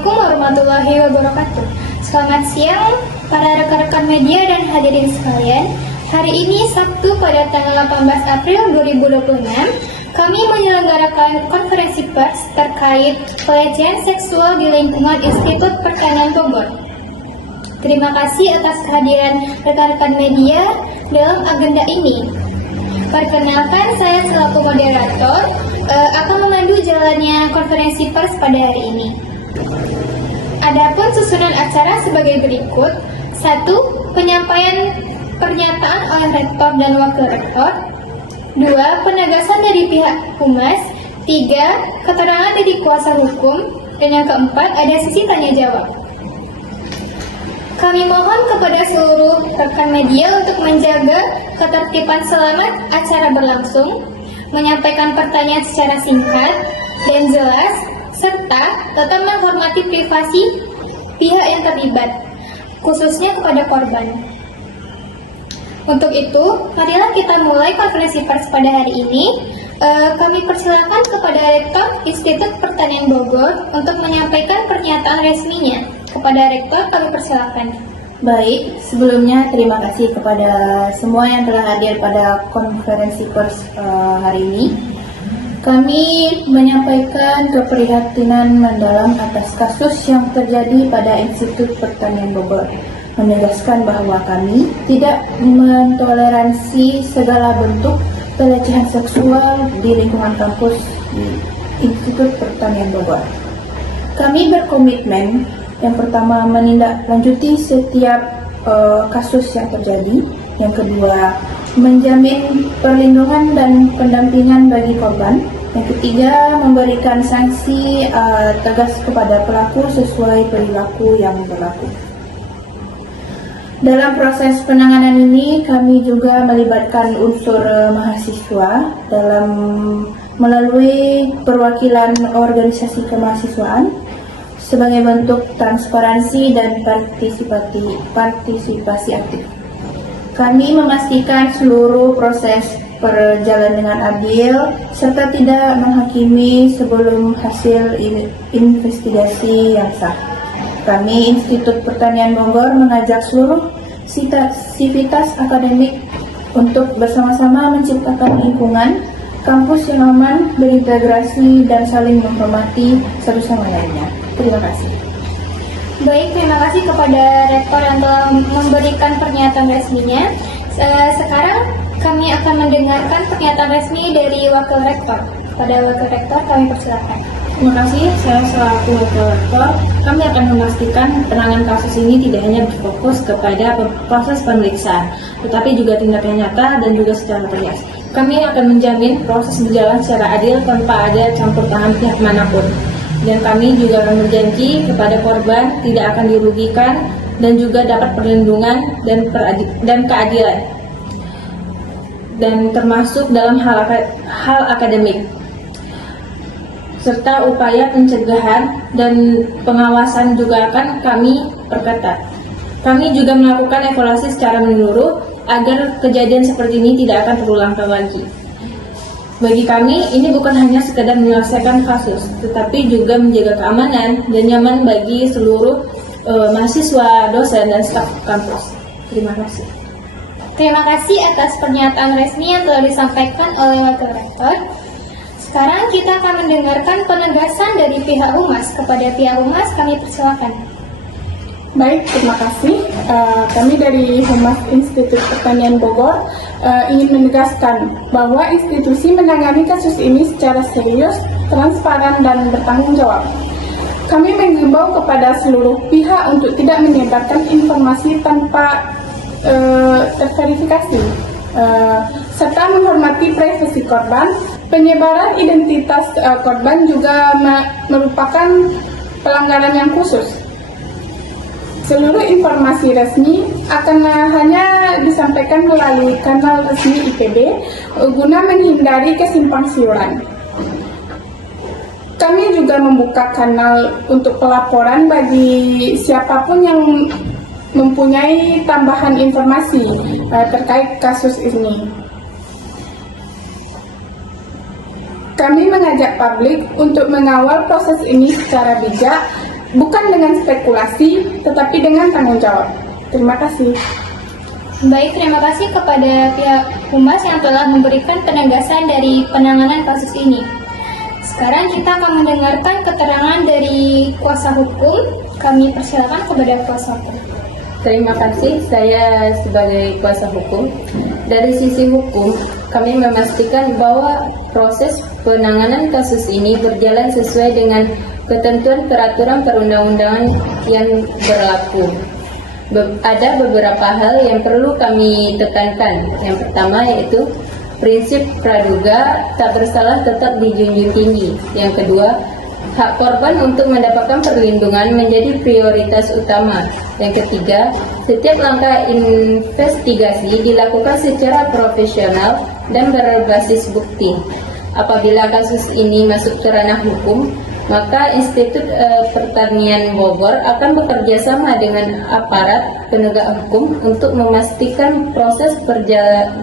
Assalamualaikum warahmatullahi wabarakatuh. Selamat siang para rekan-rekan media dan hadirin sekalian. Hari ini Sabtu pada tanggal 18 April 2026, kami menyelenggarakan konferensi pers terkait pelecehan seksual di lingkungan Institut Pertanian Bogor. Terima kasih atas kehadiran rekan-rekan media dalam agenda ini. Perkenalkan, saya selaku moderator akan memandu jalannya konferensi pers pada hari ini. Adapun susunan acara sebagai berikut: 1. Penyampaian pernyataan oleh rektor dan wakil rektor. 2. Penegasan dari pihak humas. 3. Keterangan dari kuasa hukum. Dan yang keempat, ada sesi tanya jawab. Kami mohon kepada seluruh rekan media untuk menjaga ketertiban selama acara berlangsung, menyampaikan pertanyaan secara singkat dan jelas, serta tetap menghormati privasi pihak yang terlibat, khususnya kepada korban. Untuk itu, marilah kita mulai konferensi pers pada hari ini. Kami persilakan kepada Rektor Institut Pertanian Bogor untuk menyampaikan pernyataan resminya. Kepada Rektor, kami persilakan. Baik, sebelumnya terima kasih kepada semua yang telah hadir pada konferensi pers hari ini. Kami menyampaikan keprihatinan mendalam atas kasus yang terjadi pada Institut Pertanian Bogor, menegaskan bahwa kami tidak mentoleransi segala bentuk pelecehan seksual di lingkungan kampus di Institut Pertanian Bogor. Kami berkomitmen yang pertama menindaklanjuti setiap kasus yang terjadi. Yang kedua, menjamin perlindungan dan pendampingan bagi korban. Yang ketiga, memberikan sanksi tegas kepada pelaku sesuai perilaku yang berlaku. Dalam proses penanganan ini, kami juga melibatkan unsur mahasiswa melalui perwakilan organisasi kemahasiswaan sebagai bentuk transparansi dan partisipasi aktif. Kami memastikan seluruh proses berjalan dengan adil serta tidak menghakimi sebelum hasil investigasi yang sah. Kami Institut Pertanian Bogor mengajak seluruh sivitas akademik untuk bersama-sama menciptakan lingkungan kampus yang aman, berintegrasi, dan saling menghormati satu sama lainnya. Terima kasih. Baik, terima kasih kepada Rektor yang telah memberikan pernyataan resminya. Sekarang kami akan mendengarkan pernyataan resmi dari Wakil Rektor. Pada Wakil Rektor, kami persilakan. Terima kasih, saya selaku Wakil Rektor, kami akan memastikan penanganan kasus ini tidak hanya berfokus kepada proses pemeriksaan, tetapi juga tindakan nyata dan juga secara tegas. Kami akan menjamin proses berjalan secara adil tanpa ada campur tangan pihak manapun. Dan kami juga akan berjanji kepada korban tidak akan dirugikan dan juga dapat perlindungan dan keadilan. Dan termasuk dalam hal akademik, serta upaya pencegahan dan pengawasan juga akan kami perketat. Kami juga melakukan evaluasi secara menyeluruh agar kejadian seperti ini tidak akan terulang lagi. Bagi kami, ini bukan hanya sekedar menyelesaikan kasus, tetapi juga menjaga keamanan dan nyaman bagi seluruh mahasiswa, dosen, dan staf kampus. Terima kasih. Terima kasih atas pernyataan resmi yang telah disampaikan oleh Wakil Rektor. Sekarang kita akan mendengarkan penegasan dari pihak humas. Kepada pihak humas, kami persilakan. Baik, terima kasih. Kami dari Humas Institut Pertanian Bogor ingin menegaskan bahwa institusi menangani kasus ini secara serius, transparan, dan bertanggung jawab. Kami mengimbau kepada seluruh pihak untuk tidak menyebarkan informasi tanpa terverifikasi, serta menghormati privasi korban. Penyebaran identitas korban juga merupakan pelanggaran yang khusus. Seluruh informasi resmi akan hanya disampaikan melalui kanal resmi IPB guna menghindari kesimpangsiuran. Kami juga membuka kanal untuk pelaporan bagi siapapun yang mempunyai tambahan informasi terkait kasus ini. Kami mengajak publik untuk mengawal proses ini secara bijak bukan dengan spekulasi, tetapi dengan tanggung jawab. Terima kasih. Baik, terima kasih kepada pihak Humas yang telah memberikan penegasan dari penanganan kasus ini. Sekarang kita akan mendengarkan keterangan dari kuasa hukum. Kami persilakan kepada kuasa hukum. Terima kasih, saya sebagai kuasa hukum. Dari sisi hukum, kami memastikan bahwa proses penanganan kasus ini berjalan sesuai dengan ketentuan peraturan perundang-undangan yang berlaku. Ada beberapa hal yang perlu kami tekankan. Yang pertama yaitu prinsip praduga tak bersalah tetap dijunjung tinggi. Yang kedua, hak korban untuk mendapatkan perlindungan menjadi prioritas utama. Yang ketiga, setiap langkah investigasi dilakukan secara profesional dan berbasis bukti. Apabila kasus ini masuk ke ranah hukum, maka Institut Pertanian Bogor akan bekerja sama dengan aparat penegak hukum untuk memastikan proses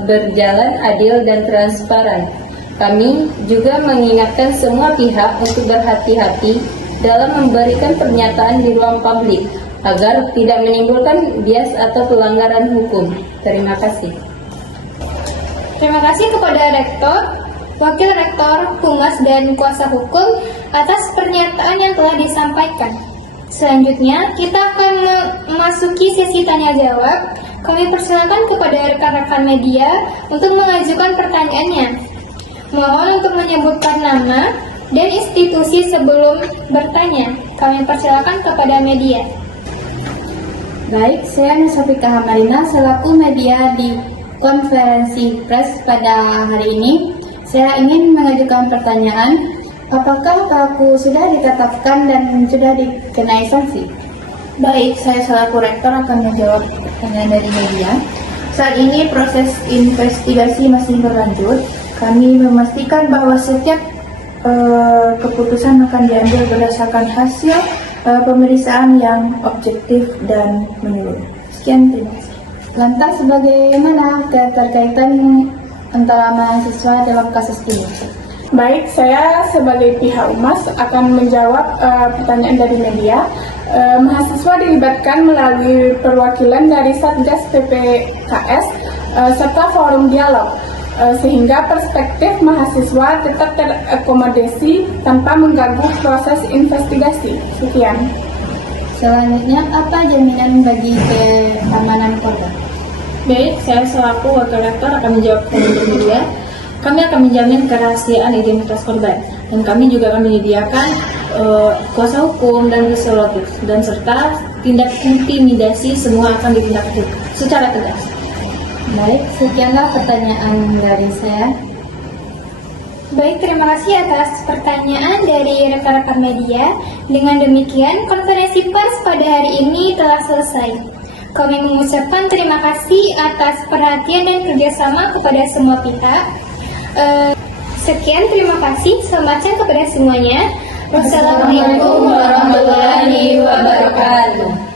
berjalan adil dan transparan. Kami juga mengingatkan semua pihak untuk berhati-hati dalam memberikan pernyataan di ruang publik agar tidak menimbulkan bias atau pelanggaran hukum. Terima kasih. Terima kasih kepada Rektor, Wakil Rektor, Humas, dan Kuasa Hukum atas pernyataan yang telah disampaikan. Selanjutnya, kita akan memasuki sesi tanya-jawab. Kami persilakan kepada rekan-rekan media untuk mengajukan pertanyaannya. Mohon untuk menyebutkan nama dan institusi sebelum bertanya. Kami persilakan kepada media. Baik, saya Nusafika Hamarina selaku media di konferensi pers pada hari ini. Saya ingin mengajukan pertanyaan, apakah pelaku sudah ditetapkan dan sudah dikenai sanksi? Baik, saya selaku rektor akan menjawab pertanyaan dari media. Saat ini proses investigasi masih berlanjut. Kami memastikan bahwa setiap keputusan akan diambil berdasarkan hasil pemeriksaan yang objektif dan menyeluruh. Sekian, terima kasih. Lantas, bagaimana keterkaitan antara mahasiswa dalam kasus ini? Baik, saya sebagai pihak Humas akan menjawab pertanyaan dari media. Mahasiswa dilibatkan melalui perwakilan dari Satgas PPKS serta forum dialog, sehingga perspektif mahasiswa tetap terakomodasi tanpa mengganggu proses investigasi. Sekian. Selanjutnya, apa jaminan bagi keamanan korban? Baik, saya selaku Wakil Rektor akan menjawab pertanyaan media. Kami akan menjamin kerahasiaan identitas korban, dan kami juga akan menyediakan kuasa hukum dan psikologis, dan serta tindak intimidasi semua akan ditindak secara tegas. Baik, sekianlah pertanyaan dari saya. Baik, terima kasih atas pertanyaan dari rekan-rekan media. Dengan demikian, konferensi pers pada hari ini telah selesai. Kami mengucapkan terima kasih atas perhatian dan kerjasama kepada semua pihak. Sekian, terima kasih. Selamat siang kepada semuanya. Wassalamualaikum warahmatullahi wabarakatuh.